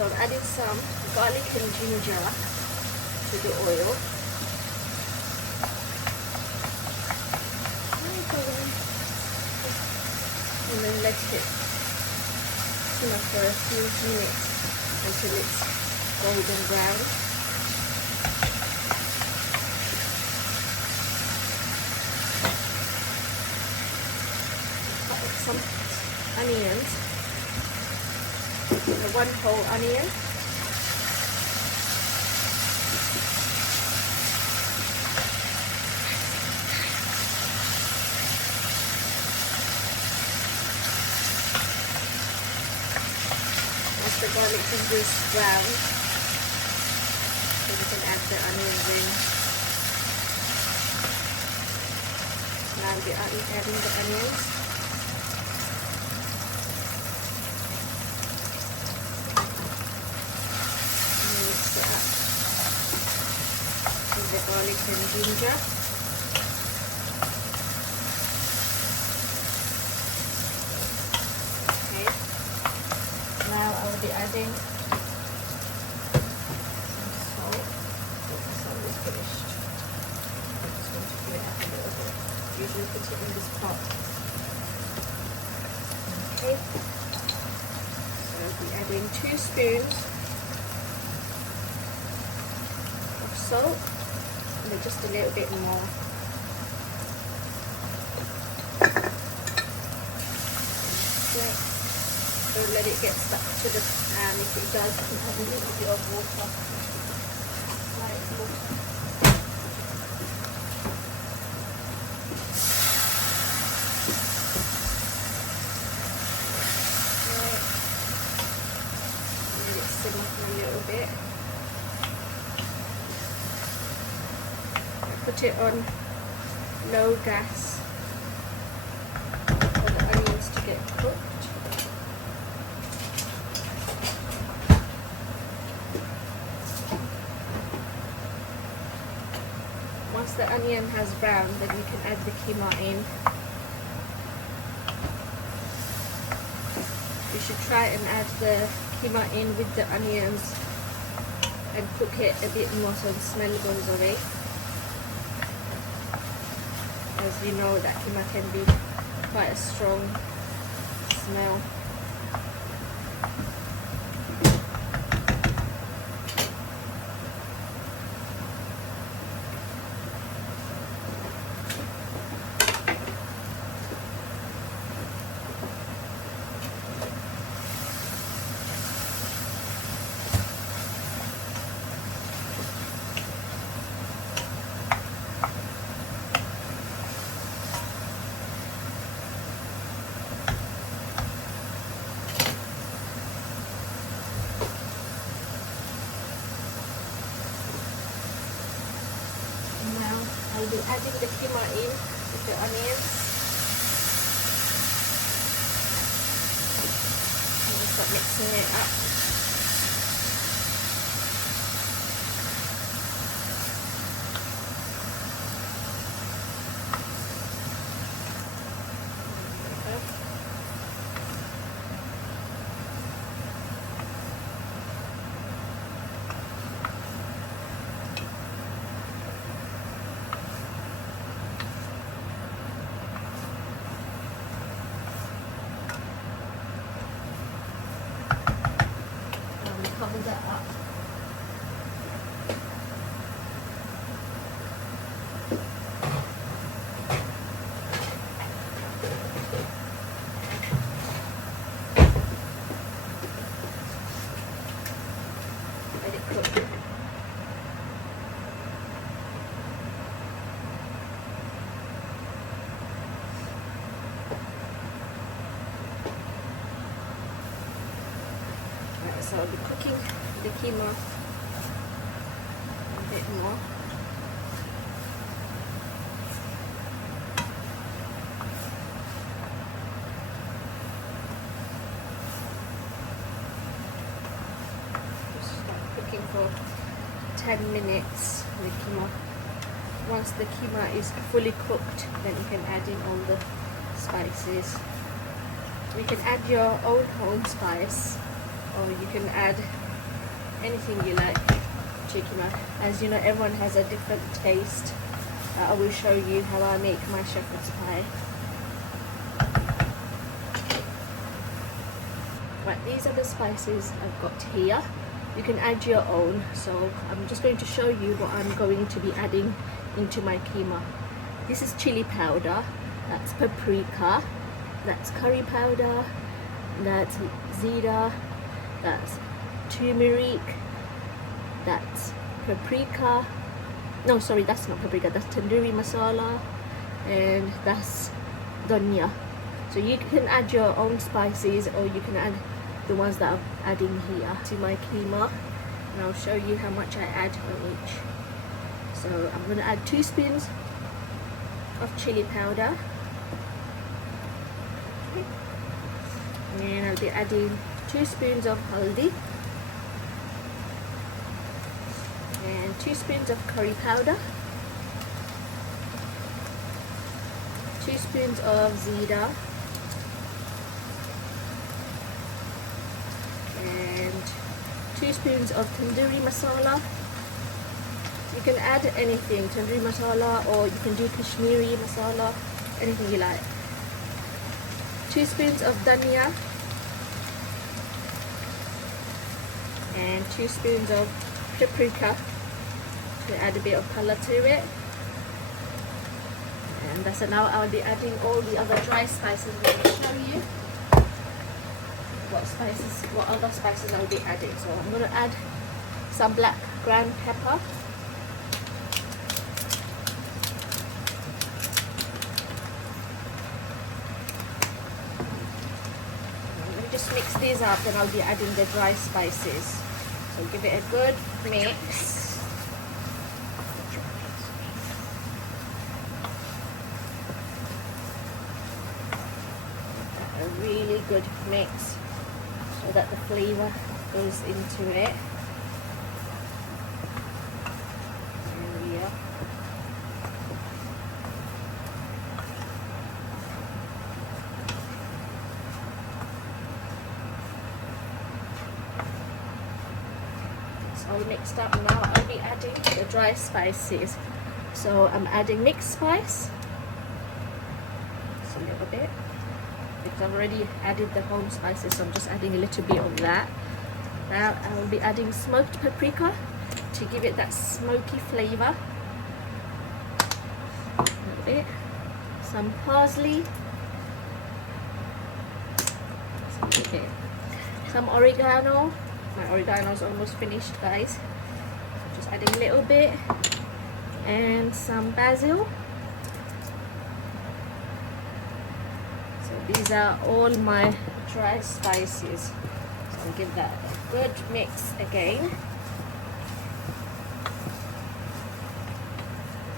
So I'm adding some garlic and ginger to the oil. And then let it simmer for a few minutes until it's golden brown. Add some onions, one whole onion. The garlic is this brown, so we can add the onions in. Now I'll be adding the onions. And mix it up with the garlic and ginger. Now I will be adding some salt. The salt is finished. I just want to put it up a little bit. Usually put it in this pot. Okay. So I'll be adding 2 spoons of salt and then just a little bit more. Don't let it get stuck to the pan. If it does, you can add a little bit of water. Light water. Right. Let it simmer for a little bit. Put it on low gas for the onions to get cooked. Once the onion has browned, then you can add the keema in. You should try and add the keema in with the onions and cook it a bit more so the smell goes away. As you know, that keema can be quite a strong smell. I'll be adding the keema in with the onions. And start mixing it up. Cover that up. Let it cook. So I'll be cooking the keema a bit more. Just start cooking for 10 minutes the keema. Once the keema is fully cooked, then you can add in all the spices. You can add your own home spice, or you can add anything you like kima. As you know, everyone has a different taste. I will show you how I make my shepherd's pie. Right, these are the spices I've got here. You can add your own, so I'm just going to show you what I'm going to be adding into my keema. This is chili powder, that's paprika, that's curry powder, that's zira, that's turmeric, that's paprika, no sorry, that's not paprika, that's tandoori masala, and that's dhania. So you can add your own spices, or you can add the ones that I'm adding here to my keema, and I'll show you how much I add on each. So I'm going to add 2 spoons of chili powder, and I'll be adding 2 spoons of haldi, and 2 spoons of curry powder, 2 spoons of zira, and 2 spoons of tandoori masala. You can add anything, tandoori masala, or you can do Kashmiri masala, anything you like. 2 spoons of dhania, and 2 spoons of paprika to add a bit of colour to it. And that's it. Now I'll be adding all the other dry spices. I'm going to show you what other spices I'll be adding. So I'm going to add some black ground pepper, just mix these up, then I'll be adding the dry spices. So give it a good mix. A really good mix so that the flavour goes into it. There we are. All mixed up. Now I'll be adding the dry spices. So I'm adding mixed spice, just a little bit, because I've already added the home spices, so I'm just adding a little bit of that. Now I'll be adding smoked paprika to give it that smoky flavour. A little bit. Some parsley, some oregano. My oregano is almost finished, guys. Just adding a little bit, and some basil. So these are all my dry spices. So I'll give that a good mix again.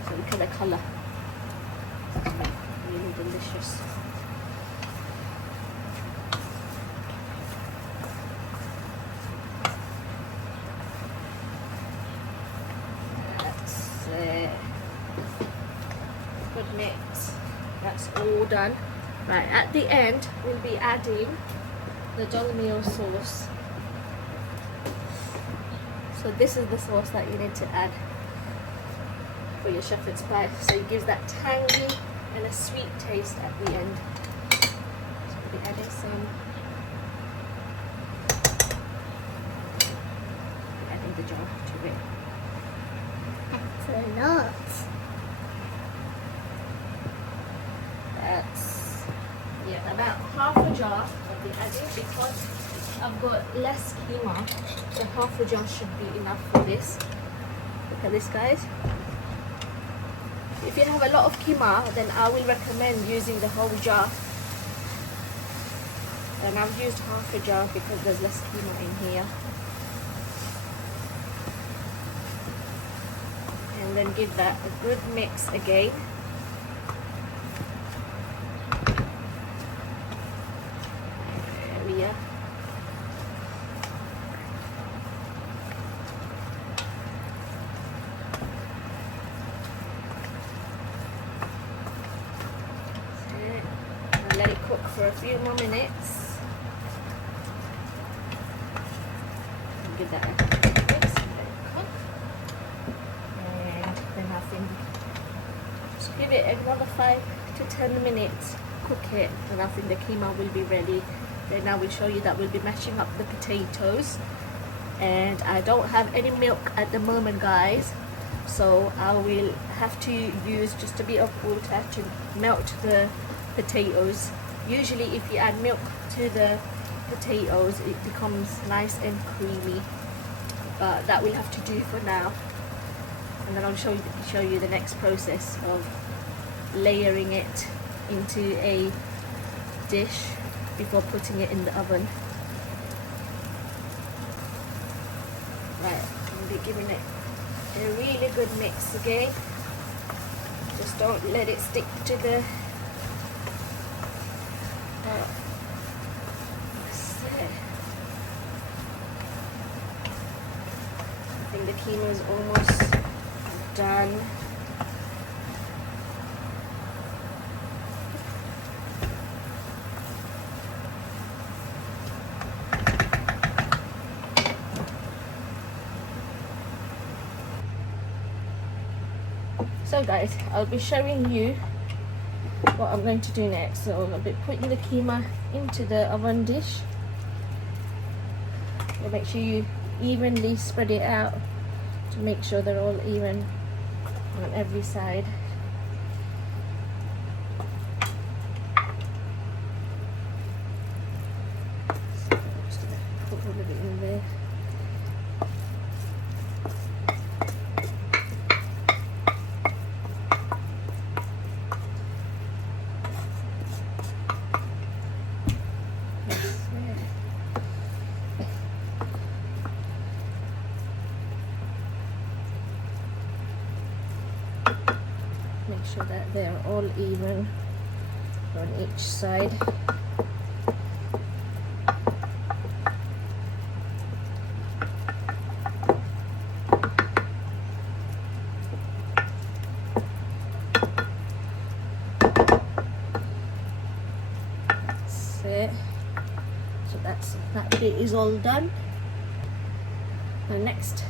So look at the colour. Really delicious. Good mix. That's all done. Right, at the end we'll be adding the dolmio sauce. So this is the sauce that you need to add for your shepherd's pie. So it gives that tangy and a sweet taste at the end. So we'll be adding some. Adding the jar to it. A lot. That's about half a jar I'll be adding, because I've got less keema, so half a jar should be enough for this. Look at this, guys. If you have a lot of keema, then I will recommend using the whole jar. And I've used half a jar because there's less keema in here. And then give that a good mix again. There we are. And let it cook for a few more minutes. And give that a it another 5 to 10 minutes, cook it, and I think the keema will be ready. Then I will show you that we'll be mashing up the potatoes. And I don't have any milk at the moment, guys, so I will have to use just a bit of water to melt the potatoes. Usually if you add milk to the potatoes, it becomes nice and creamy, but that we'll have to do for now. And then I'll show you the next process of layering it into a dish before putting it in the oven. Right, I'm going to be giving it a really good mix again. Just don't let it stick to the that's it. I think the keema is almost done. So guys, I'll be showing you what I'm going to do next. So I'll be putting the keema into the oven dish. You'll make sure you evenly spread it out to make sure they're all even on every side. So I'm just going to put all of it in there. Make sure that they're all even on each side. That's it. So that bit is all done. And next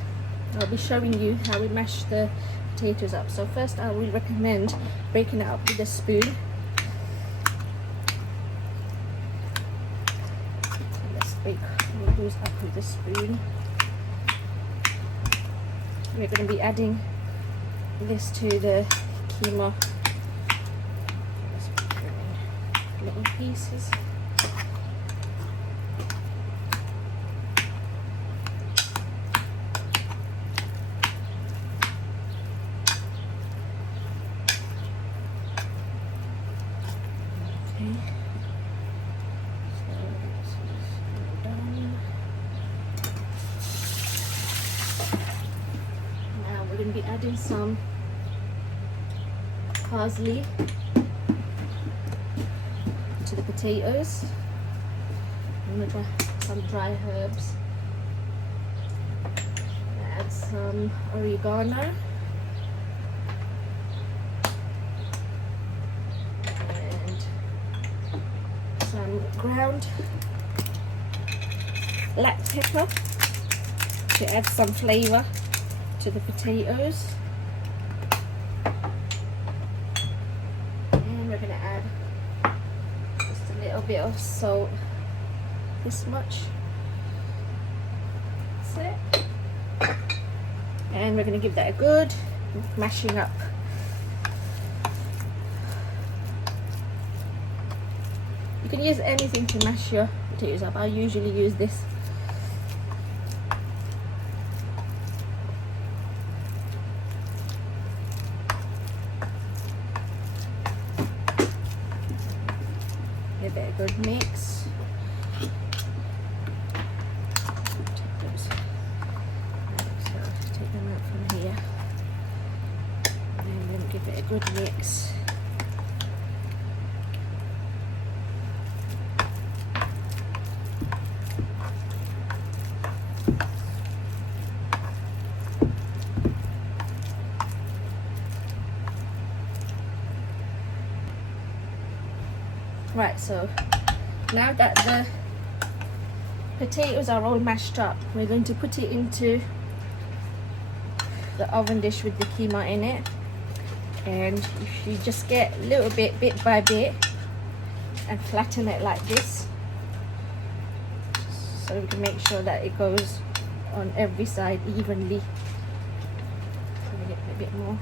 I'll be showing you how we mash the potatoes up. So first I will recommend breaking it up with a spoon. So let's break all those up with a spoon. We're going to be adding this to the keema. Let's put it in little pieces. Be adding some parsley to the potatoes, and some dry herbs. Add some oregano and some ground black pepper to add some flavor to the potatoes. And we're going to add just a little bit of salt, this much. That's it. And we're going to give that a good mashing up. You can use anything to mash your potatoes up. I usually use this. Give it a good mix. Take them out from here. And then give it a good mix. Right, so now that the potatoes are all mashed up, we're going to put it into the oven dish with the keema in it. And if you just get a little bit by bit and flatten it like this, so we can make sure that it goes on every side evenly. So we get a bit more.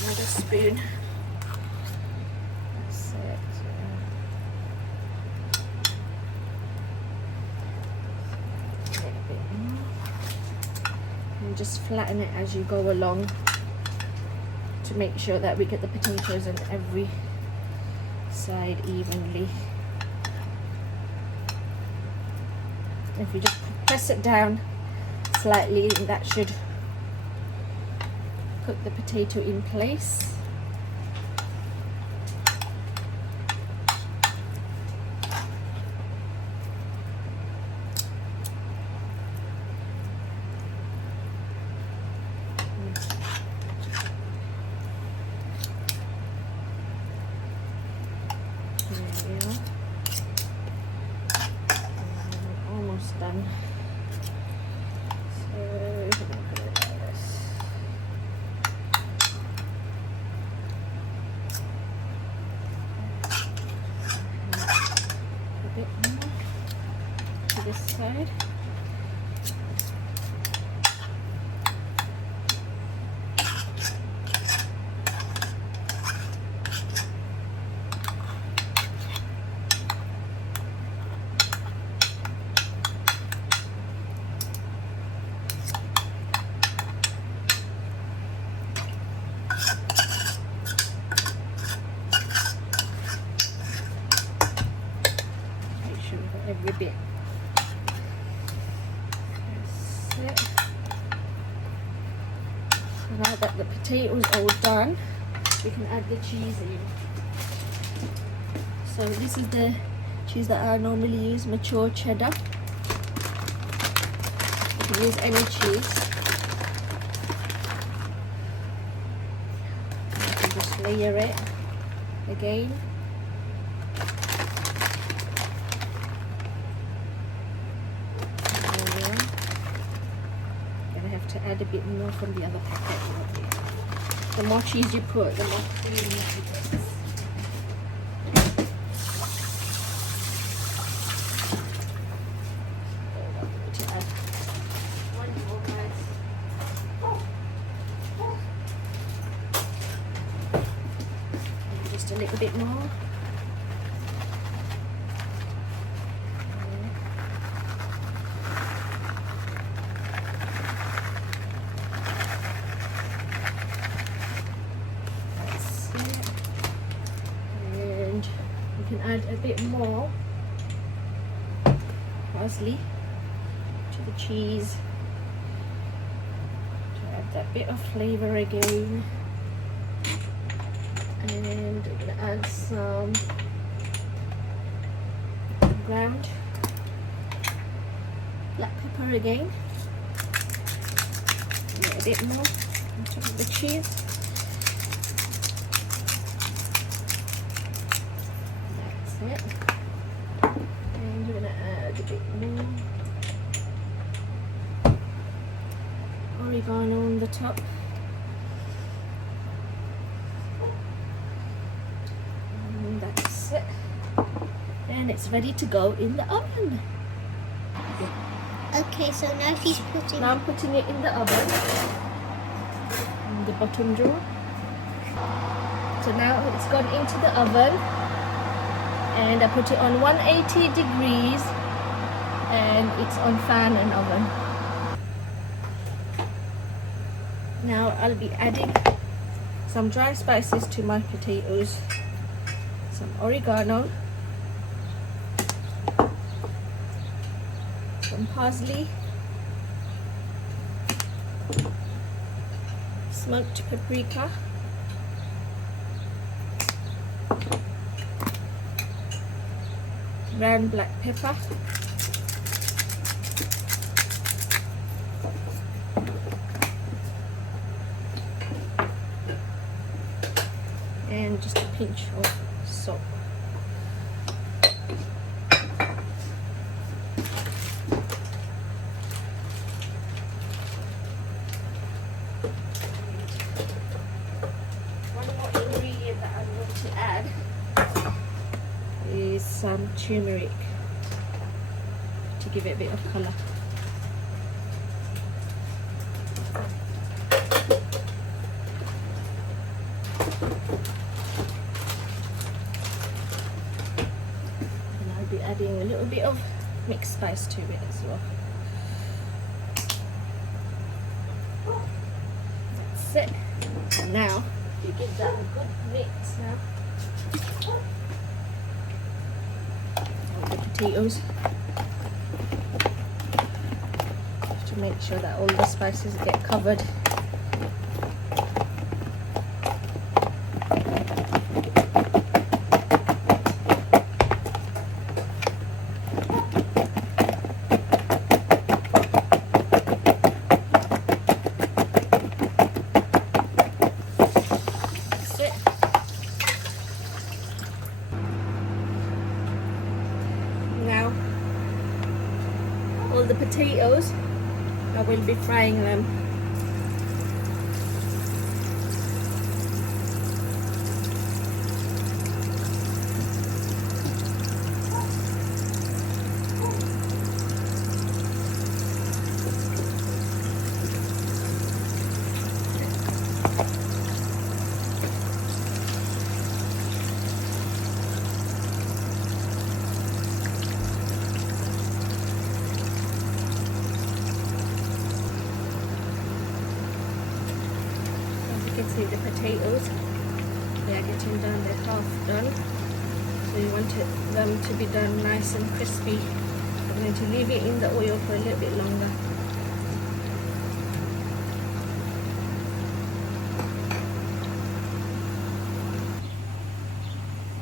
Another spoon. That's it. A little bit more. And just flatten it as you go along to make sure that we get the potatoes on every side evenly. If you just press it down slightly, that should put the potato in place. There we are. Almost done. So we're gonna put it like this. A bit more to this side. Every bit. That's it. So now that the potatoes are all done, we can add the cheese in. So this is the cheese that I normally use, mature cheddar. You can use any cheese. You can just layer it again. To add a bit more from the other packet. The more cheese you put, the more creamy it gets. To add one more, guys. Just a little bit more. Can add a bit more parsley to the cheese to add that bit of flavor again, and we're going to add some ground black pepper again, a bit more on top of the cheese. It. And we're going to add a bit more oregano on the top. And that's it. And it's ready to go in the oven. Okay, so now she's putting... Now I'm putting it in the oven, in the bottom drawer. So now it's gone into the oven. And I put it on 180 degrees and it's on fan and oven. Now I'll be adding some dry spices to my potatoes. Some oregano, some parsley, smoked paprika, ground black pepper, pinch of salt. One more ingredient that I want to add is some turmeric to give it a bit of colour. And I'll be adding a little bit of mixed spice to it as well. That's it. And now you give that a good mix now. The potatoes, to make sure that all the spices get covered. That's it. Now, all the potatoes, I will be frying them. You can see the potatoes, they are getting done, they're half done, so you want them to be done nice and crispy. I'm going to leave it in the oil for a little bit longer.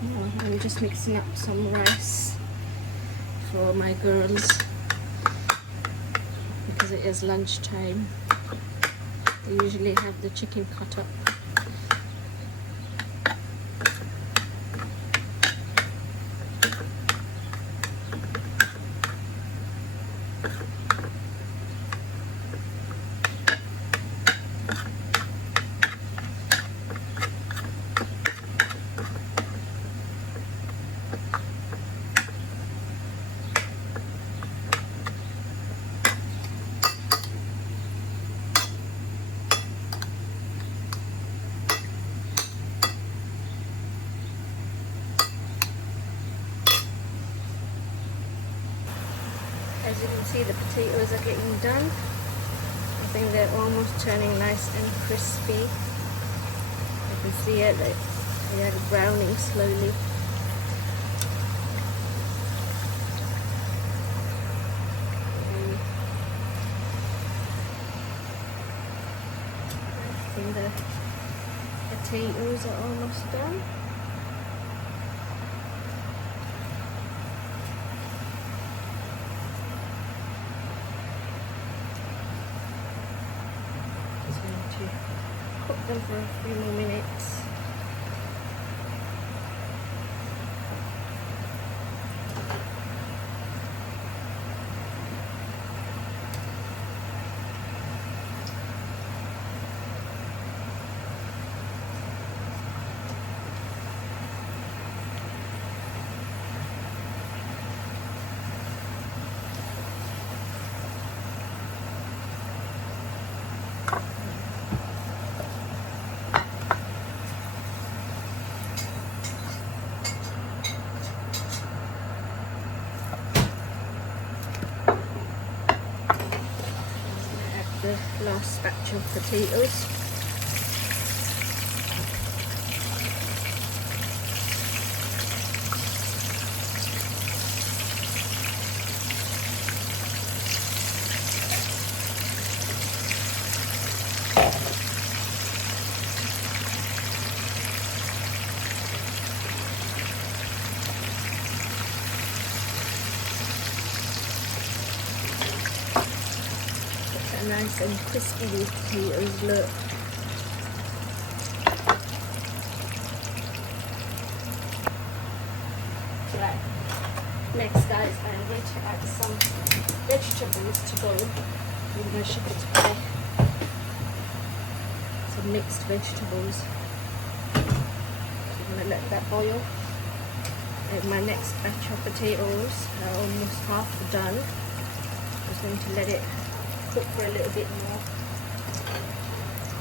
Now I'm just mixing up some rice for my girls because it is lunchtime. They usually have the chicken cut up. As you can see, the potatoes are getting done. I think they're almost turning nice and crispy. You can see it, they are browning slowly. And I think the potatoes are almost done. Cook them for a few more minutes. The last batch of potatoes. Nice and crispy these potatoes look. Next, guys, I'm going to add some vegetables to go in my shepherd's pie. Some mixed vegetables. I'm going to let that boil. And my next batch of potatoes are almost half done. I'm just going to let it cook for a little bit more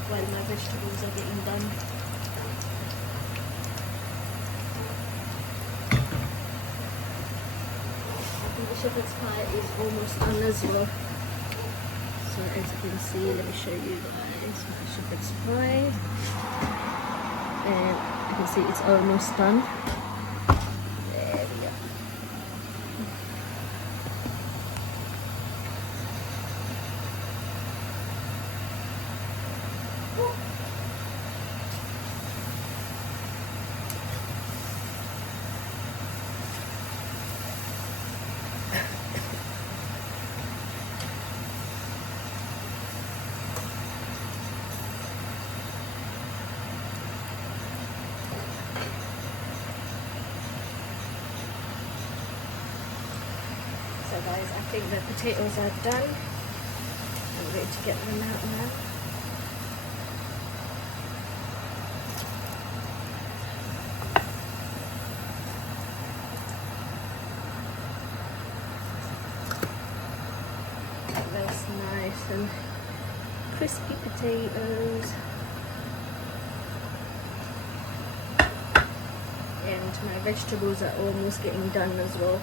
while my vegetables are getting done. The shepherd's pie is almost done as well. So as you can see, let me show you guys my shepherd's pie. And you can see it's almost done. There we go. So guys, I think the potatoes are done. I'm going to get them out now. That's nice and crispy potatoes. And my vegetables are almost getting done as well.